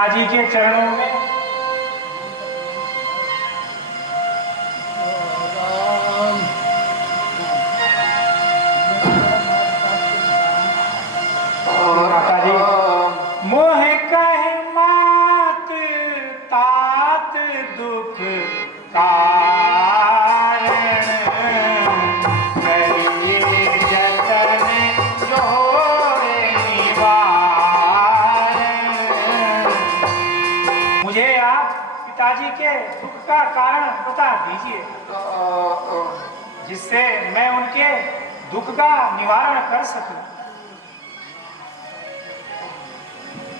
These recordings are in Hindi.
पिताजी के चरणों में माताजी मोह कह मात तात दुख कारण करिए जतन जो मुझे आप पिताजी के दुख का कारण बता दीजिए जिससे मैं उनके दुख का निवारण कर सकूं।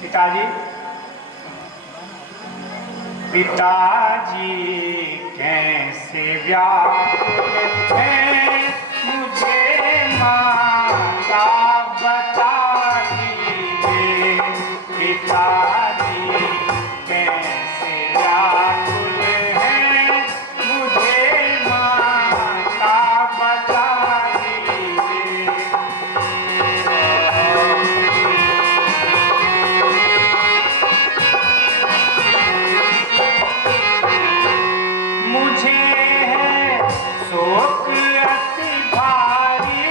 पिताजी पिताजी कैसे व्याकुल हैं मुझे माता बता दीजिए। पिताजी कैसे व्याकुल हैं मुझे माता बता दीजिए। मुझे है शोक अति भारी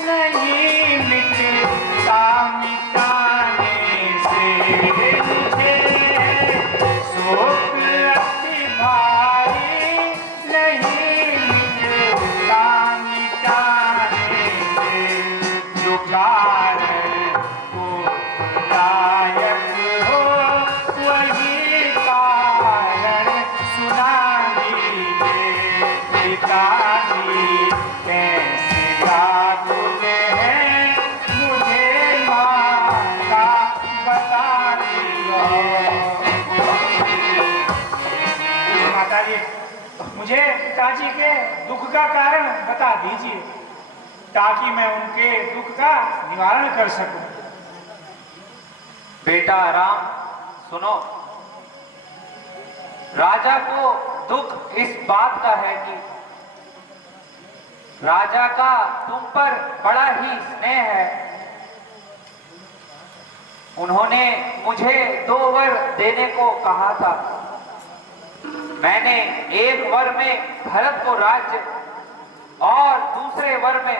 नहीं मिटता मिटाने से। मुझे है शोक अति भारी नहीं मिटता मिटाने से। जो कारण को लायक हो वही कारण सुना दीजिए। पिताजी कैसे व्याकुल हैं मुझे माता बता दीजिए। माताजी मुझे पिताजी के दुख का कारण बता दीजिए ताकि मैं उनके दुख का निवारण कर सकूं। बेटा राम सुनो, राजा को दुख इस बात का है कि राजा का तुम पर बड़ा ही स्नेह है। उन्होंने मुझे 2 वर देने को कहा था। मैंने एक वर में भरत को राज्य और दूसरे वर में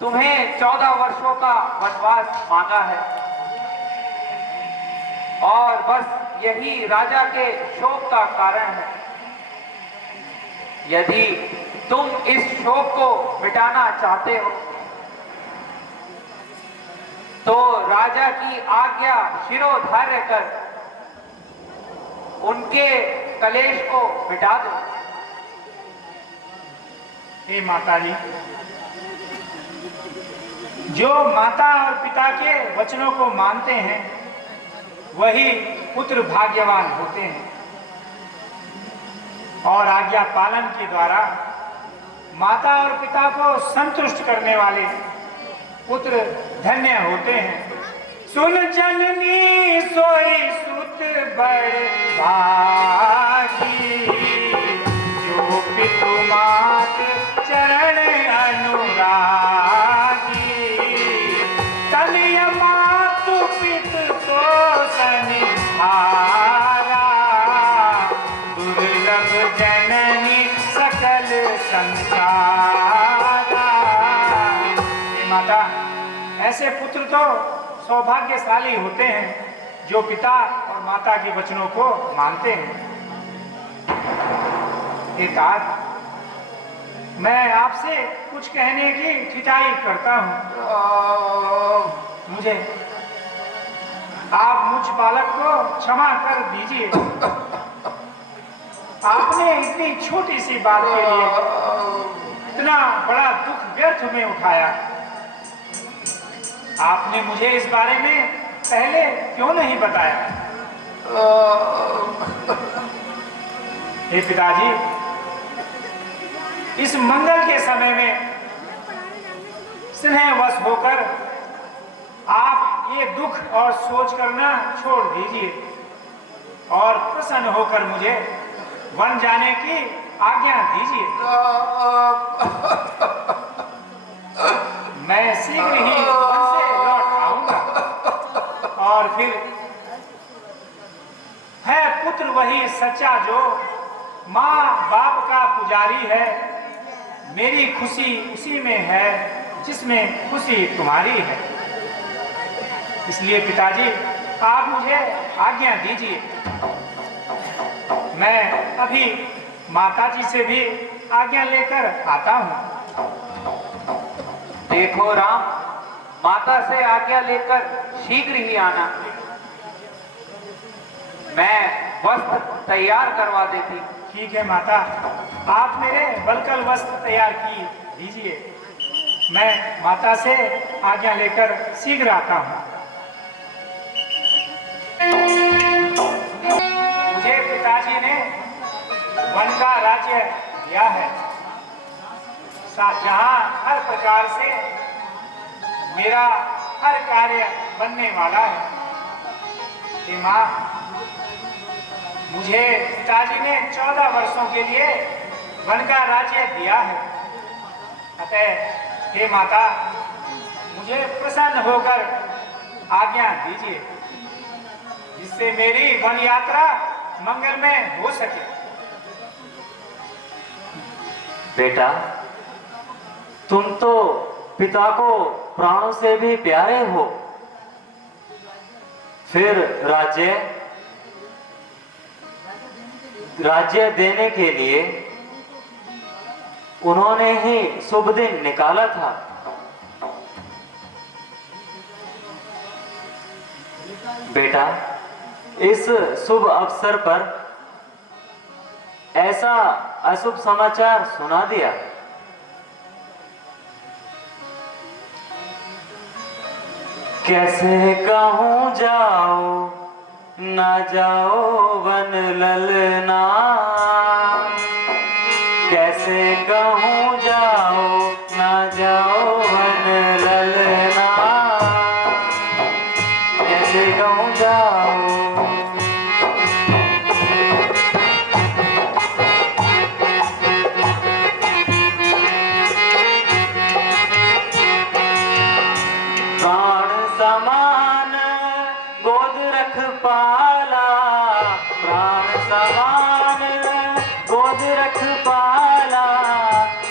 तुम्हें 14 वर्षों का वनवास मांगा है और बस यही राजा के शोक का कारण है। यदि तुम इस शोक को मिटाना चाहते हो तो राजा की आज्ञा शिरोधार्य कर उनके कलेश को मिटा दो। हे माताजी, जो माता और पिता के वचनों को मानते हैं वही पुत्र भाग्यवान होते हैं और आज्ञा पालन के द्वारा माता और पिता को संतुष्ट करने वाले पुत्र धन्य होते हैं। सुन जननी सोई सुत बड़ भागी, जो पितु मात चरण अनुरागी। तलिय मातु पितु तो सनिहारा, दुर्लभ जननी सकल संसारा। माता, ऐसे पुत्र तो सौभाग्यशाली होते हैं जो पिता और माता के वचनों को मानते हैं। एक बात मैं आपसे कुछ कहने की खिंचाई करता हूं। मुझे आप मुझ बालक को क्षमा कर दीजिए। आपने इतनी छोटी सी बात के लिए इतना बड़ा दुख व्यर्थ में उठाया। आपने मुझे इस बारे में पहले क्यों नहीं बताया? हे पिताजी, इस मंगल के समय में स्नेहवश होकर आप ये दुख और सोच करना छोड़ दीजिए और प्रसन्न होकर मुझे वन जाने की आज्ञा दीजिए। मैं शीघ्र ही वन से लौट आऊंगा और फिर सच्चा जो माँ बाप का पुजारी है, मेरी खुशी उसी में है जिसमें खुशी तुम्हारी है। इसलिए पिताजी आप मुझे आज्ञा दीजिए, मैं अभी माताजी से भी आज्ञा लेकर आता हूँ। देखो राम, माता से आज्ञा लेकर शीघ्र ही आना, मैं वस्त्र तैयार करवा देती। ठीक है माता, आप मेरे बलकल वस्त्र तैयार की दीजिए, मैं माता से आज्ञा लेकर शीघ्र आता हूँ। मुझे पिताजी ने वन का राज्य दिया है, जहाँ हर प्रकार से मेरा हर कार्य बनने वाला है। हे माँ, मुझे पिताजी ने 14 वर्षों के लिए वन का राज्य दिया है, अतः हे माता मुझे प्रसन्न होकर आज्ञा दीजिए, जिससे मेरी वन यात्रा मंगलमय हो सके। बेटा, तुम तो पिता को प्राणों से भी प्यारे हो, फिर राज्य देने के लिए उन्होंने ही शुभ दिन निकाला था। बेटा, इस शुभ अवसर पर ऐसा अशुभ समाचार सुना दिया। कैसे कहूँ जाओ ना जाओ वन ललना, कैसे कहूँ जाओ ना जाओ वन ललना, कैसे कहूँ जाओ। समान गोद रख पाला, प्राण समान गोद रख पाला,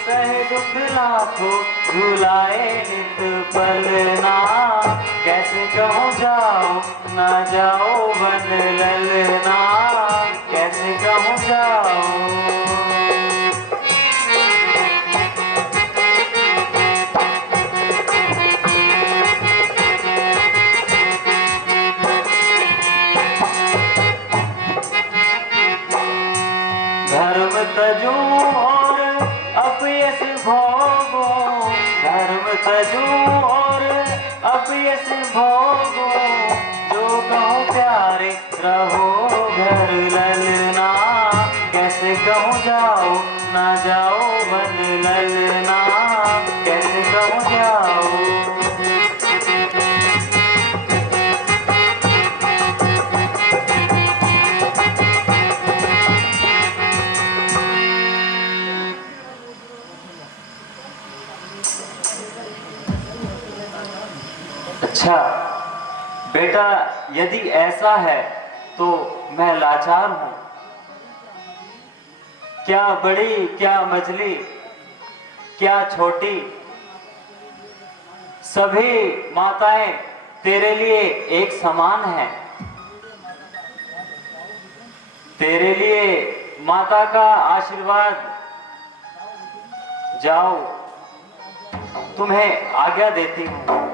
सहे दुख लाखों झुलाए नित पलना, कैसे कहूँ जाओ ना जाओ वन ललना, कैसे कहूँ जाओ। धर्म तजूं और अपयश भोगों, धर्म तजूं और अपयश भोगों, जो कहूँ प्यारे रहो घर ललना, कैसे कहूँ जाओ ना जाओ वन ललना, कैसे कहूँ जाओ। अच्छा बेटा, यदि ऐसा है तो मैं लाचार हूं। क्या बड़ी क्या मझली क्या छोटी, सभी माताएं तेरे लिए एक समान हैं। तेरे लिए माता का आशीर्वाद, जाओ तुम्हें आज्ञा देती हूं।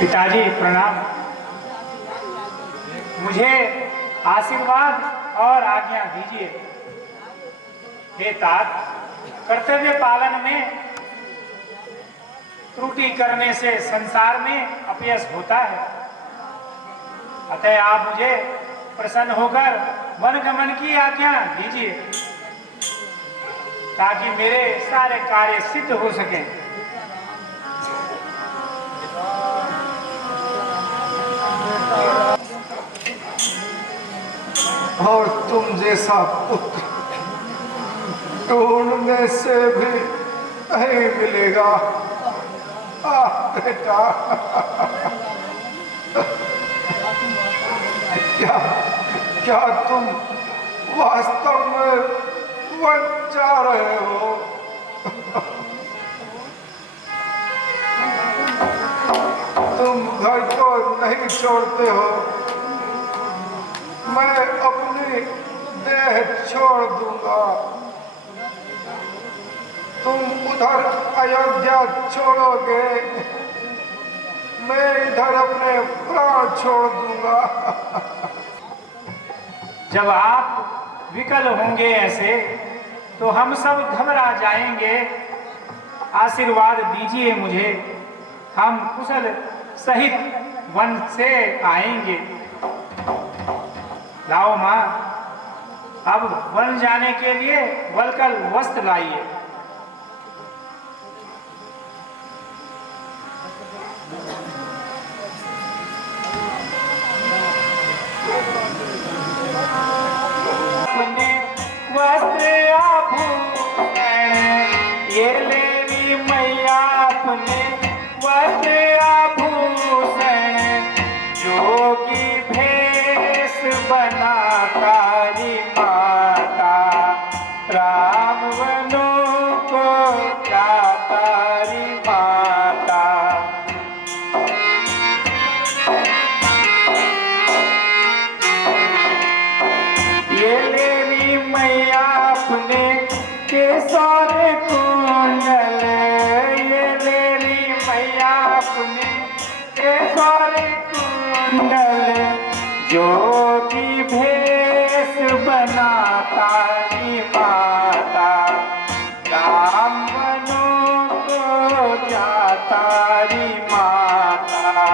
पिताजी प्रणाम, मुझे आशीर्वाद और आज्ञा दीजिए। हे तात, कर्तव्य पालन में त्रुटि करने से संसार में अपयश होता है, अतः आप मुझे प्रसन्न होकर वनगमन की आज्ञा दीजिए, ताकि मेरे सारे कार्य सिद्ध हो सकें। और तुम जैसा पुत्र ढूंढने से भी नहीं मिलेगा। बेटा, क्या क्या तुम वास्तव में वन जा रहे हो? तुम घर को नहीं छोड़ते हो, मैं अपनी देह छोड़ दूंगा। तुम उधर अयोध्या छोड़ोगे, मैं इधर अपने प्राण छोड़ दूंगा। जब आप विकल होंगे ऐसे तो हम सब घबरा जाएंगे। आशीर्वाद दीजिए मुझे, हम कुशल सहित वन से आएंगे। लाओ माँ, अब वन जाने के लिए वलकल वस्त्र लाइए। वस्त्र आभूषण ये लेवी मैया अपने वस्त्र आभूषण, जोगी भेष बना कारी माता, राम वनों को जातारी माता। ये लेवी मैया अपने केसर कुंडल, ये लेवी मैया अपने केसर कुंडल, जोगी भेष बना तारी माता, राम वनों को जातारी माता।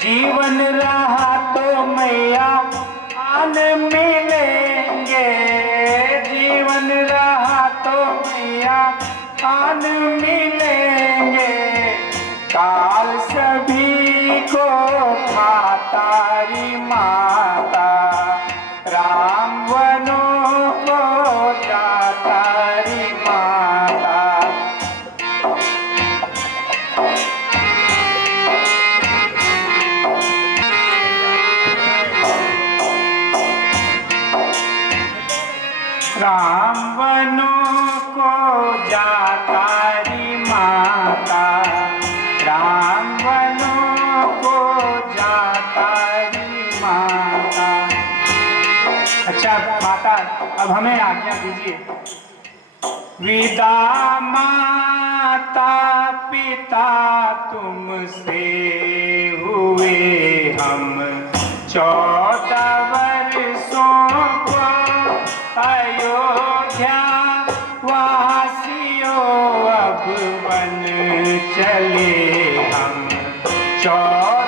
जीवन रहा तो मैया आन मिलेंगे, जीवन रहा तो मैया आन मिलेंगे, काल सभी को तारी माता, राम वनों को जातारी माता। राम वनों को जातारी माता, राम वनों को जातारी माता। अच्छा माता, अब हमें आज्ञा दीजिए। विदा माता पिता तुमसे हुए हम 14 वर्षों को अयोध्या वासियों, अब वन चले हम 14